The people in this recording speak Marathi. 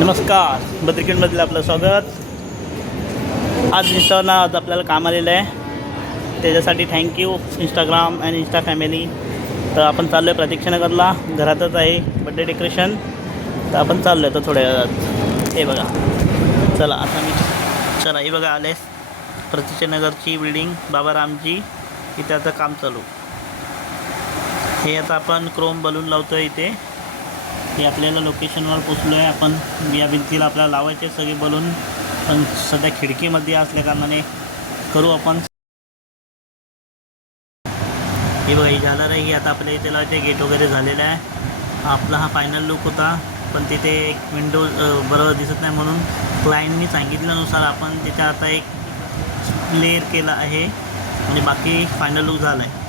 नमस्कार, बद्रिकेटमधलं आपलं स्वागत. आज इंस्टावरनं आज आपल्याला काम आलेलं आहे, त्याच्यासाठी थँक्यू इंस्टाग्राम आणि इंस्टा फॅमिली. तर आपण चाललो आहे प्रतीक्षानगरला, घरातच आहे बड्डे डेकोरेशन. तर आपण चाललो आहे तर थोड्या वेळात. हे बघा, चला आता हे बघा आले प्रतीक्षानगरची बिल्डिंग बाबारामची. इथे आता काम चालू. हे आता आपण क्रोम बलून लावतो आहे इथे. हे आपल्याला लोकेशनवर पोचलो आहे. आपण या भिंतीला आपल्याला लावायचे सगळे बलून, पण सध्या खिडकीमध्ये असल्या कारणाने करू आपण. हे बघा, ही झालर आहे. ही आता आपल्या इथे लावायचे. गेट वगैरे झालेला आहे. आपला हा फायनल लुक होता, पण तिथे एक विंडो बरोबर दिसत नाही, म्हणून क्लायंटनी सांगितल्यानुसार आपण तिथे आता एक लेअर केला आहे आणि बाकी फायनल लुक झाला आहे.